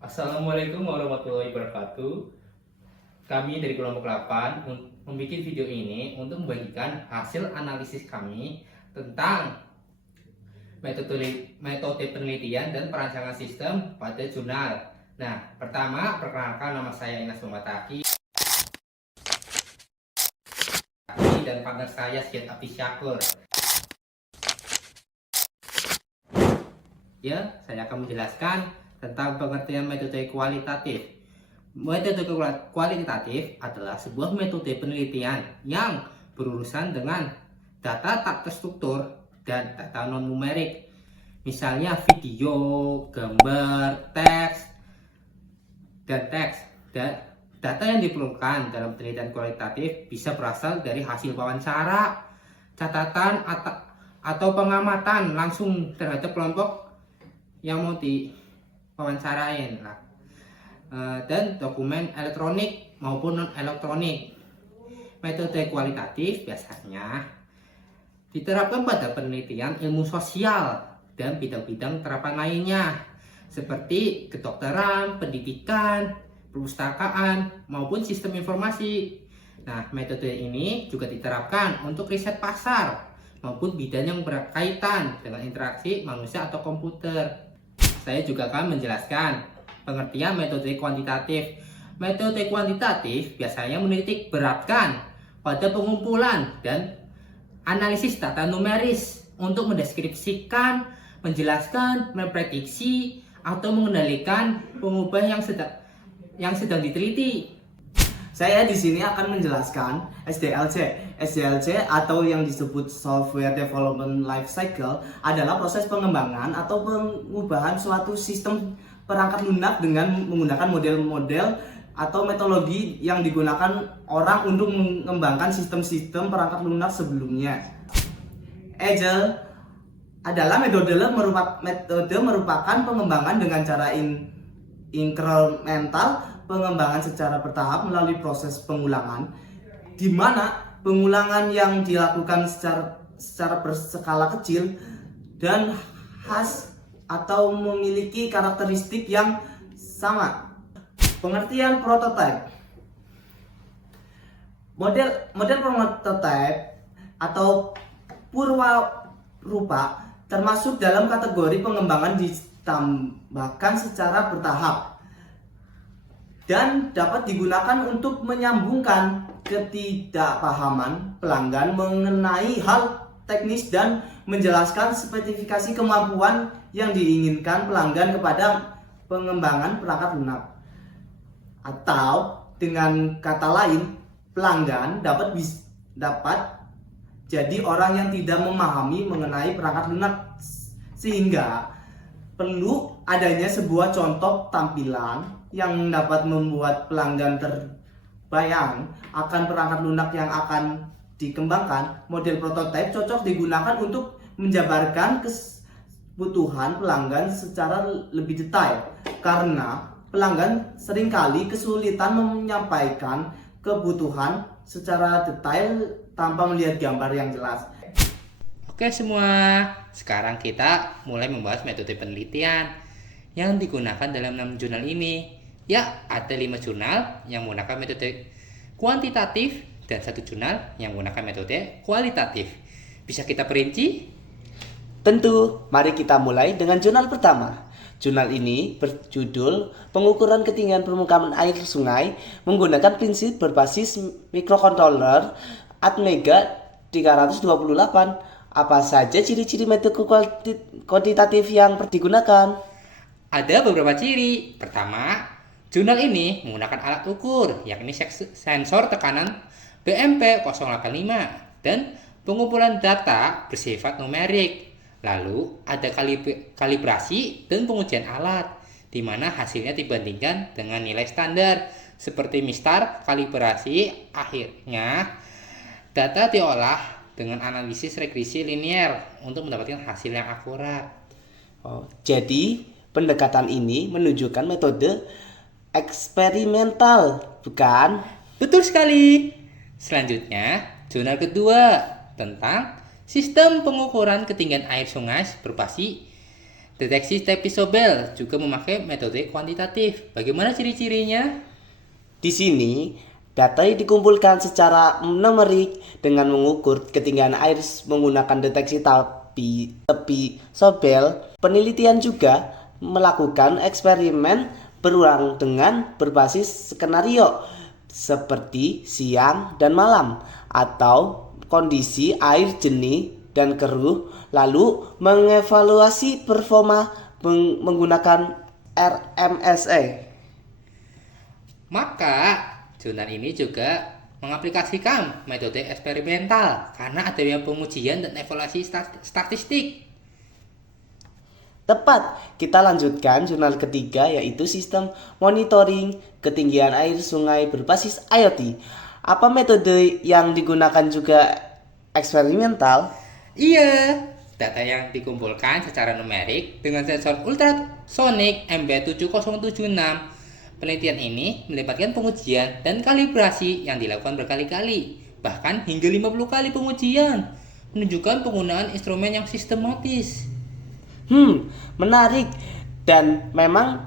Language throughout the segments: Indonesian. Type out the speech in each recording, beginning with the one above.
Assalamualaikum warahmatullahi wabarakatuh. Kami dari kelompok 8 membuat video ini untuk membagikan hasil analisis kami tentang metode penelitian dan perancangan sistem pada jurnal. Nah, pertama perkenalkan, nama saya Inas Mumataki dan partner saya Syed Abdi Syakur. Ya, saya akan menjelaskan tentang pengertian metode kualitatif. Metode kualitatif adalah sebuah metode penelitian yang berurusan dengan data tak terstruktur dan data non-numerik. Misalnya video, gambar, teks, dan teks. Data yang diperlukan dalam penelitian kualitatif bisa berasal dari hasil wawancara, catatan, atau pengamatan langsung terhadap kelompok yang mau diwawancarain lah, dan dokumen elektronik maupun non elektronik. Metode kualitatif biasanya diterapkan pada penelitian ilmu sosial dan bidang-bidang terapan lainnya seperti kedokteran, pendidikan, perpustakaan maupun sistem informasi. Nah, metode ini juga diterapkan untuk riset pasar maupun bidang yang berkaitan dengan interaksi manusia atau komputer. Saya juga akan menjelaskan pengertian metode kuantitatif. Metode kuantitatif biasanya menitik beratkan pada pengumpulan dan analisis data numeris untuk mendeskripsikan, menjelaskan, memprediksi, atau mengendalikan pengubah yang sedang diteliti. Saya di sini akan menjelaskan SDLC. SDLC atau yang disebut Software Development Life Cycle adalah proses pengembangan atau pengubahan suatu sistem perangkat lunak dengan menggunakan model-model atau metodologi yang digunakan orang untuk mengembangkan sistem-sistem perangkat lunak sebelumnya. Agile adalah metode merupakan pengembangan dengan cara incremental, pengembangan secara bertahap melalui proses pengulangan, di mana pengulangan yang dilakukan secara berskala kecil dan khas atau memiliki karakteristik yang sama. Pengertian prototype. Model prototype atau purwa rupa termasuk dalam kategori pengembangan ditambahkan secara bertahap dan dapat digunakan untuk menyambungkan ketidakpahaman pelanggan mengenai hal teknis dan menjelaskan spesifikasi kemampuan yang diinginkan pelanggan kepada pengembangan perangkat lunak. Atau dengan kata lain, pelanggan dapat jadi orang yang tidak memahami mengenai perangkat lunak, sehingga perlu adanya sebuah contoh tampilan yang dapat membuat pelanggan terbayang akan perangkat lunak yang akan dikembangkan. Model prototipe cocok digunakan untuk menjabarkan kebutuhan pelanggan secara lebih detail, karena pelanggan seringkali kesulitan menyampaikan kebutuhan secara detail tanpa melihat gambar yang jelas. Oke semua, sekarang kita mulai membahas metode penelitian yang digunakan dalam 6 jurnal ini. Ya, ada 5 jurnal yang menggunakan metode kuantitatif dan 1 jurnal yang menggunakan metode kualitatif. Bisa kita perinci? Tentu, mari kita mulai dengan jurnal pertama. Jurnal ini berjudul Pengukuran Ketinggian Permukaan Air Sungai menggunakan prinsip berbasis microcontroller Atmega 328. Apa saja ciri-ciri metode kuantitatif yang digunakan? Ada beberapa ciri. Pertama, jurnal ini menggunakan alat ukur, yakni sensor tekanan BMP 085 dan pengumpulan data bersifat numerik. Lalu ada kalibrasi dan pengujian alat, di mana hasilnya dibandingkan dengan nilai standar seperti MISTAR kalibrasi. Akhirnya, data diolah dengan analisis regresi linear untuk mendapatkan hasil yang akurat. Jadi pendekatan ini menunjukkan metode eksperimental, bukan? Betul sekali. Selanjutnya, jurnal kedua tentang sistem pengukuran ketinggian air sungai berbasis Deteksi Tepisobel juga memakai metode kuantitatif. Bagaimana ciri-cirinya? Di sini, data dikumpulkan secara numerik dengan mengukur ketinggian air menggunakan deteksi tepi sobel. Penelitian juga melakukan eksperimen berulang dengan berbasis skenario seperti siang dan malam atau kondisi air jernih dan keruh, lalu mengevaluasi performa menggunakan RMSE. Maka, jurnal ini juga mengaplikasikan metode eksperimental karena adanya pengujian dan evaluasi statistik. Tepat, kita lanjutkan jurnal ketiga yaitu sistem monitoring ketinggian air sungai berbasis IoT. Apa metode yang digunakan juga eksperimental? Iya, data yang dikumpulkan secara numerik dengan sensor ultrasonik MB7076. Penelitian ini melibatkan pengujian dan kalibrasi yang dilakukan berkali-kali, bahkan hingga 50 kali pengujian, menunjukkan penggunaan instrumen yang sistematis. Menarik dan memang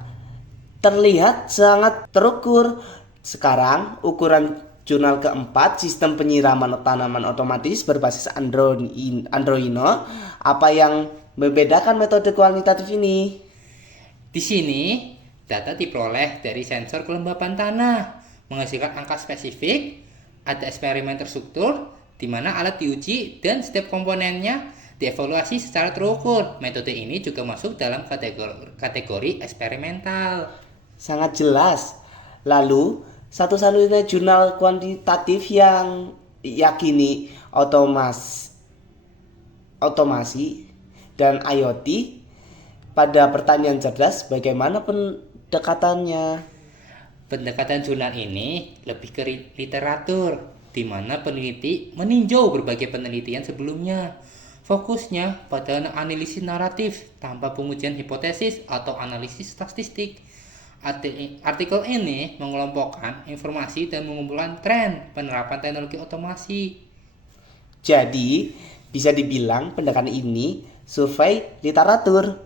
terlihat sangat terukur. Sekarang ukuran jurnal keempat, sistem penyiraman tanaman otomatis berbasis Arduino. Apa yang membedakan metode kualitatif ini? Di sini, data diperoleh dari sensor kelembapan tanah, menghasilkan angka spesifik, ada eksperimen terstruktur, di mana alat diuji dan setiap komponennya dievaluasi secara terukur. Metode ini juga masuk dalam kategori eksperimental. Sangat jelas. Lalu, satu-satunya jurnal kuantitatif yang yakini otomasi dan IoT pada pertanyaan cerdas, bagaimana pendekatannya? Pendekatan jurnal ini lebih ke literatur, di mana peneliti meninjau berbagai penelitian sebelumnya. Fokusnya pada analisis naratif tanpa pengujian hipotesis atau analisis statistik. Artikel ini mengelompokkan informasi dan mengumpulkan tren penerapan teknologi otomasi. Jadi, bisa dibilang pendekatan ini survei literatur.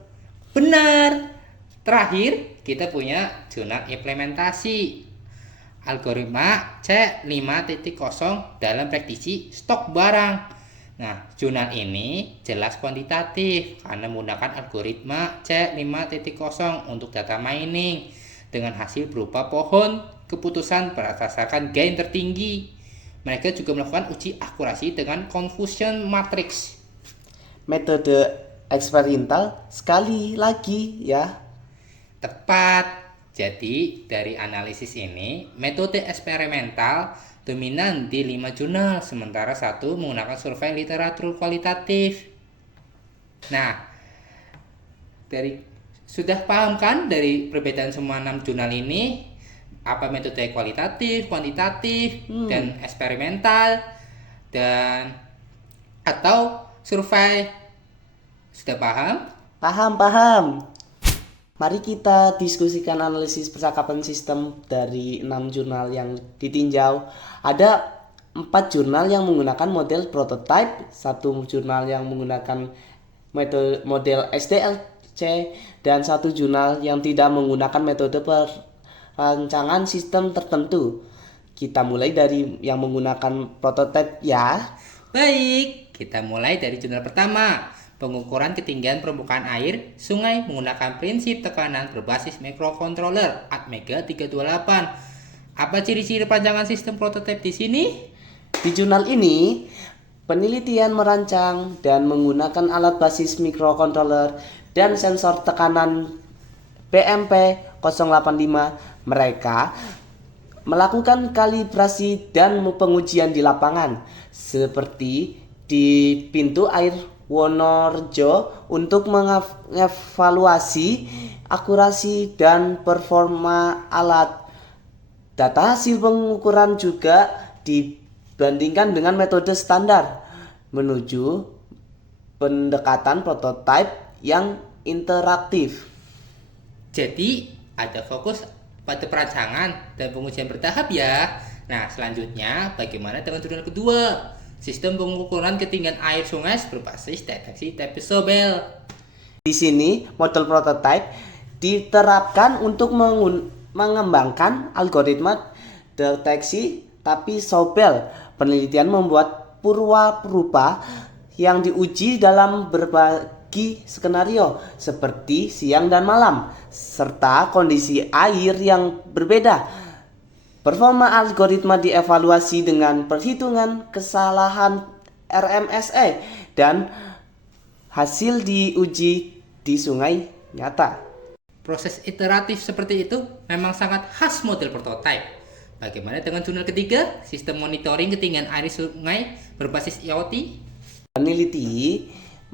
Benar! Terakhir, kita punya jurnal implementasi algoritma C5.0 dalam prediksi stok barang. Nah, jurnal ini jelas kuantitatif karena menggunakan algoritma C5.0 untuk data mining dengan hasil berupa pohon keputusan berdasarkan gain tertinggi. Mereka juga melakukan uji akurasi dengan confusion matrix. Metode eksperimental sekali lagi ya. Tepat. Jadi, dari analisis ini, metode eksperimental dominan di 5 jurnal, sementara satu menggunakan survei literatur kualitatif. Nah, sudah paham kan dari perbedaan semua 6 jurnal ini? Apa metode kualitatif, kuantitatif, dan eksperimental, dan atau survei? Sudah paham? Paham. Mari kita diskusikan analisis percakapan sistem dari 6 jurnal yang ditinjau. Ada 4 jurnal yang menggunakan model prototype, 1 jurnal yang menggunakan model SDLC, dan 1 jurnal yang tidak menggunakan metode perancangan sistem tertentu. Kita mulai dari yang menggunakan prototype ya. Baik, kita mulai dari jurnal pertama. Pengukuran ketinggian permukaan air sungai menggunakan prinsip tekanan berbasis microcontroller Atmega 328. Apa ciri-ciri perancangan sistem prototipe di sini? Di jurnal ini, penelitian merancang dan menggunakan alat basis microcontroller dan sensor tekanan BMP085. Mereka melakukan kalibrasi dan pengujian di lapangan, seperti di pintu air Wonorejo untuk mengevaluasi akurasi dan performa alat. Data hasil pengukuran juga dibandingkan dengan metode standar menuju pendekatan prototipe yang interaktif. Jadi, ada fokus pada perancangan dan pengujian bertahap ya. Nah, selanjutnya bagaimana dengan jurnal kedua? Sistem pengukuran ketinggian air sungai berbasis deteksi Tepisobel. Di sini, model prototype diterapkan untuk mengembangkan algoritma deteksi tapi Sobel. Penelitian membuat purwa-perupa yang diuji dalam berbagai skenario seperti siang dan malam, serta kondisi air yang berbeda. Performa algoritma dievaluasi dengan perhitungan kesalahan RMSE dan hasil diuji di sungai nyata. Proses iteratif seperti itu memang sangat khas model prototype. Bagaimana dengan jurnal ketiga, sistem monitoring ketinggian air sungai berbasis IoT? Peneliti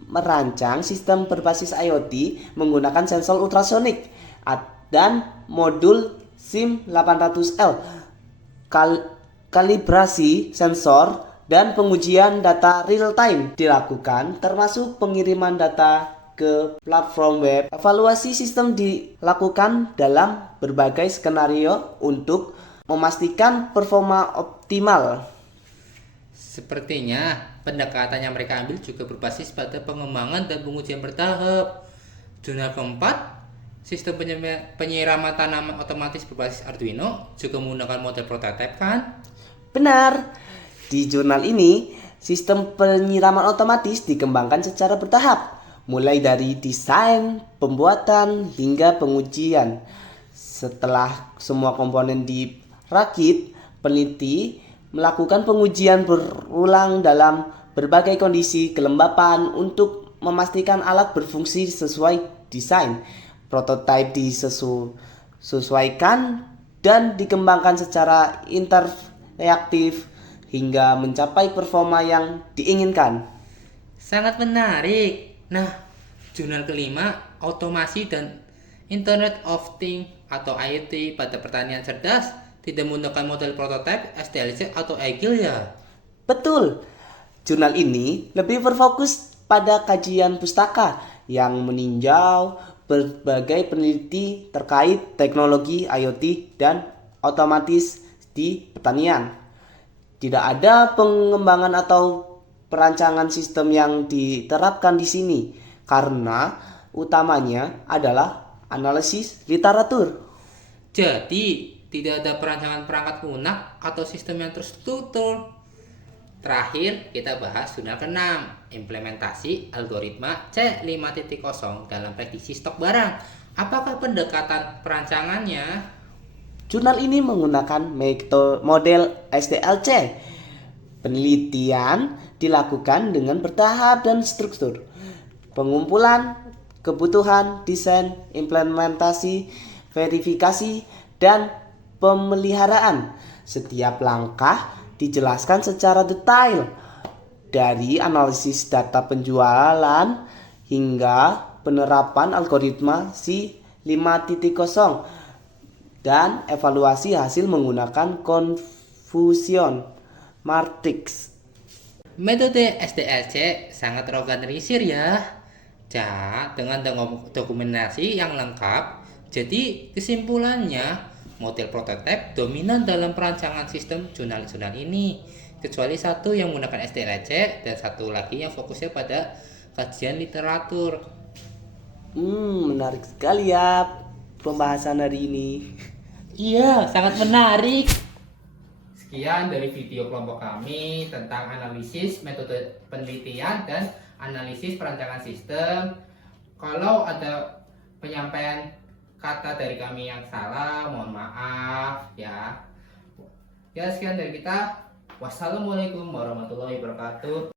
merancang sistem berbasis IoT menggunakan sensor ultrasonik dan modul SIM 800L, kalibrasi sensor, dan pengujian data real time dilakukan, termasuk pengiriman data ke platform web. Evaluasi sistem dilakukan dalam berbagai skenario untuk memastikan performa optimal. Sepertinya pendekatan yang mereka ambil juga berbasis pada pengembangan dan pengujian bertahap. Jurnal keempat, sistem penyiraman tanaman otomatis berbasis Arduino juga menggunakan model prototype kan? Benar. Di jurnal ini, sistem penyiraman otomatis dikembangkan secara bertahap, mulai dari desain, pembuatan, hingga pengujian. Setelah semua komponen dirakit, peneliti melakukan pengujian berulang dalam berbagai kondisi kelembapan untuk memastikan alat berfungsi sesuai desain. Prototipe disesuaikan dan dikembangkan secara interaktif hingga mencapai performa yang diinginkan. Sangat menarik. Nah, jurnal kelima, otomasi dan Internet of Things atau IoT pada pertanian cerdas tidak menggunakan model prototipe SDLC atau Agile ya? Betul. Jurnal ini lebih berfokus pada kajian pustaka yang meninjau berbagai peneliti terkait teknologi IoT dan otomatis di pertanian. Tidak ada pengembangan atau perancangan sistem yang diterapkan di sini karena utamanya adalah analisis literatur. Jadi, tidak ada perancangan perangkat lunak atau sistem yang terstruktur. Terakhir, kita bahas jurnal ke-6, implementasi algoritma C5.0 dalam prediksi stok barang. Apakah pendekatan perancangannya? Jurnal ini menggunakan model SDLC. Penelitian dilakukan dengan bertahap dan struktur. Pengumpulan kebutuhan, desain, implementasi, verifikasi, dan pemeliharaan. Setiap langkah dijelaskan secara detail, dari analisis data penjualan hingga penerapan algoritma C5.0 dan evaluasi hasil menggunakan confusion matrix. Metode SDLC sangat terorganisir ya. Dengan dokumentasi yang lengkap, jadi kesimpulannya model prototipe dominan dalam perancangan sistem jurnal-jurnal ini, kecuali satu yang menggunakan SDLC dan satu lagi yang fokusnya pada kajian literatur. Menarik sekali ya pembahasan hari ini. Iya, sangat menarik. Sekian dari video kelompok kami tentang analisis metode penelitian dan analisis perancangan sistem. Kalau ada penyampaian kata dari kami yang salah, mohon maaf ya. Ya, sekian dari kita. Wassalamualaikum warahmatullahi wabarakatuh.